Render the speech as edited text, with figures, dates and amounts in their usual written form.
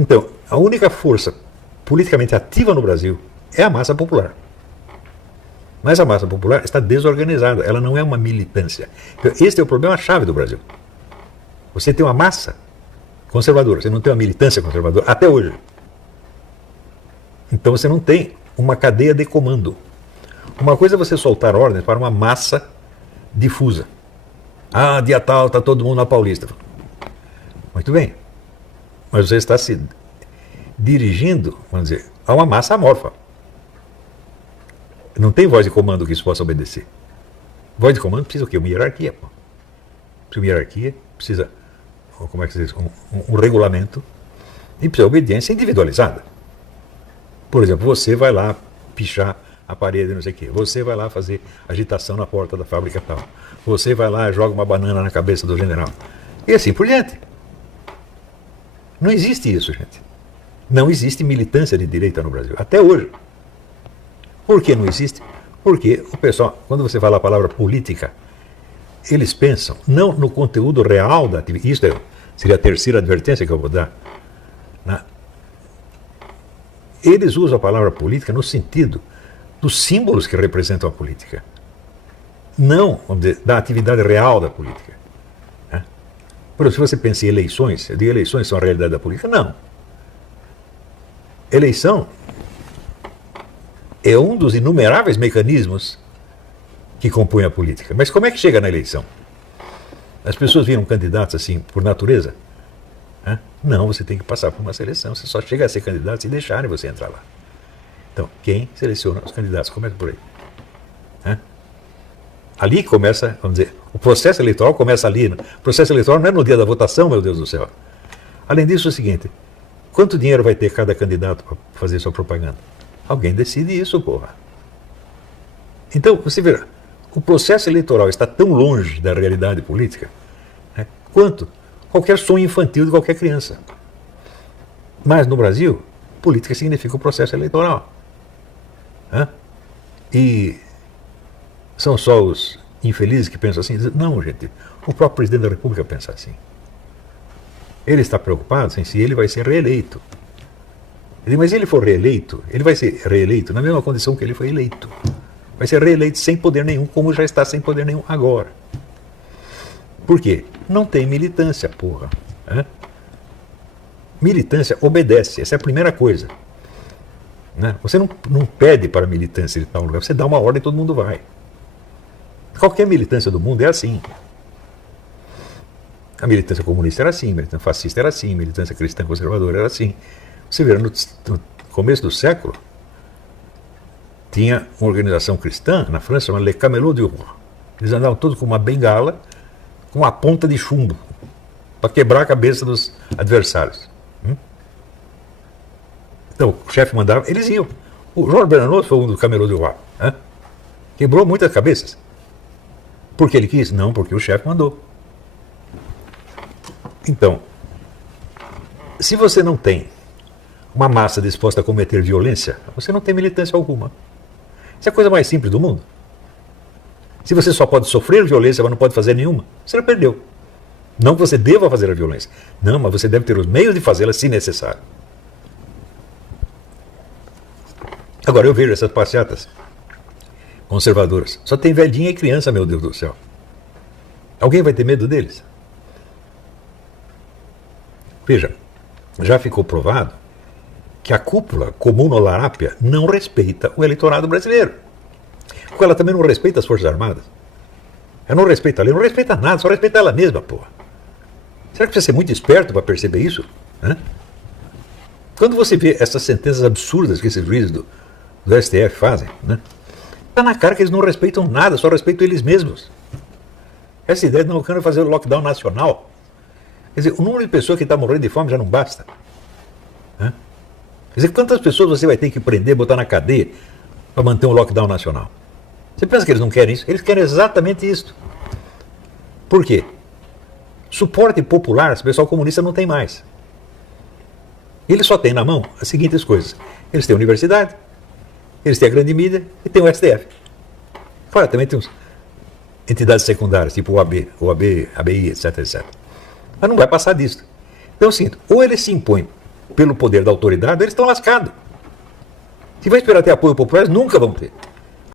Então, a única força politicamente ativa no Brasil é a massa popular. Mas a massa popular está desorganizada, ela não é uma militância. Então, este é o problema-chave do Brasil. Você tem uma massa conservadora, você não tem uma militância conservadora, até hoje. Então você não tem uma cadeia de comando. Uma coisa é você soltar ordens para uma massa difusa. Ah, dia tal, está todo mundo na Paulista. Muito bem. Mas você está se dirigindo, vamos dizer, a uma massa amorfa. Não tem voz de comando que isso possa obedecer. Voz de comando precisa o quê? Uma hierarquia. Pô. Precisa uma hierarquia, precisa, como é que se diz, um regulamento e precisa obediência individualizada. Por exemplo, você vai lá pichar a parede, não sei o quê. Você vai lá fazer agitação na porta da fábrica tal. Você vai lá e joga uma banana na cabeça do general. E assim por diante. Não existe isso, gente. Não existe militância de direita no Brasil, até hoje. Por que não existe? Porque o pessoal, quando você fala a palavra política, eles pensam não no conteúdo real da atividade. Isso seria a terceira advertência que eu vou dar. Né? Eles usam a palavra política no sentido dos símbolos que representam a política. Não, vamos dizer, da atividade real da política. Né? Por exemplo, se você pensa em eleições, eu digo eleições são a realidade da política? Não. Eleição é um dos inumeráveis mecanismos que compõem a política. Mas como é que chega na eleição? As pessoas viram candidatos assim, por natureza? Não, você tem que passar por uma seleção. Você só chega a ser candidato se deixarem você entrar lá. Então, quem seleciona os candidatos? Começa por aí. Ali começa, vamos dizer, o processo eleitoral começa ali. O processo eleitoral não é no dia da votação, meu Deus do céu. Além disso, é o seguinte, quanto dinheiro vai ter cada candidato para fazer sua propaganda? Alguém decide isso, porra. Então, você vê, o processo eleitoral está tão longe da realidade política, né, quanto qualquer sonho infantil de qualquer criança. Mas no Brasil, política significa o processo eleitoral. E são só os infelizes que pensam assim? Não, gente, o próprio presidente da República pensa assim. Ele está preocupado em se ele vai ser reeleito. Mas se ele for reeleito, ele vai ser reeleito na mesma condição que ele foi eleito. Vai ser reeleito sem poder nenhum, como já está sem poder nenhum agora. Por quê? Não tem militância, porra. Militância obedece, essa é a primeira coisa. Né? Você não pede para a militância de tal lugar, você dá uma ordem e todo mundo vai. Qualquer militância do mundo é assim. A militância comunista era assim, a militância fascista era assim, a militância cristã conservadora era assim. Você vê, no começo do século, tinha uma organização cristã na França chamada Les Camelots du Roi. Eles andavam todos com uma bengala, com uma ponta de chumbo, para quebrar a cabeça dos adversários. Então, o chefe mandava, eles iam. O Jorge Bernanos foi um dos Camelots du Roi. Quebrou muitas cabeças. Porque ele quis? Não, porque o chefe mandou. Então, se você não tem uma massa disposta a cometer violência, você não tem militância alguma. Isso é a coisa mais simples do mundo. Se você só pode sofrer violência, mas não pode fazer nenhuma, você já perdeu. Não que você deva fazer a violência. Não, mas você deve ter os meios de fazê-la se necessário. Agora, eu vejo essas passeatas conservadoras. Só tem velhinha e criança, meu Deus do céu. Alguém vai ter medo deles? Veja, já ficou provado que a cúpula comum no Larápia não respeita o eleitorado brasileiro. Porque ela também não respeita as Forças Armadas. Ela não respeita a lei, não respeita nada, só respeita ela mesma, porra. Será que precisa ser muito esperto para perceber isso? Quando você vê essas sentenças absurdas que esses juízes do STF fazem, está na cara que eles não respeitam nada, só respeitam eles mesmos. Essa ideia de não querer fazer o lockdown nacional. Quer dizer, o número de pessoas que está morrendo de fome já não basta. Quer dizer, quantas pessoas você vai ter que prender, botar na cadeia para manter um lockdown nacional? Você pensa que eles não querem isso? Eles querem exatamente isso. Por quê? Suporte popular, esse pessoal comunista não tem mais. Eles só têm na mão as seguintes coisas. Eles têm a universidade, eles têm a grande mídia e têm o STF. Fora, também tem entidades secundárias, tipo o ABI, etc, etc. Mas não vai passar disso. Então é o seguinte, ou eles se impõem pelo poder da autoridade, eles estão lascados. Se vai esperar ter apoio popular, eles nunca vão ter.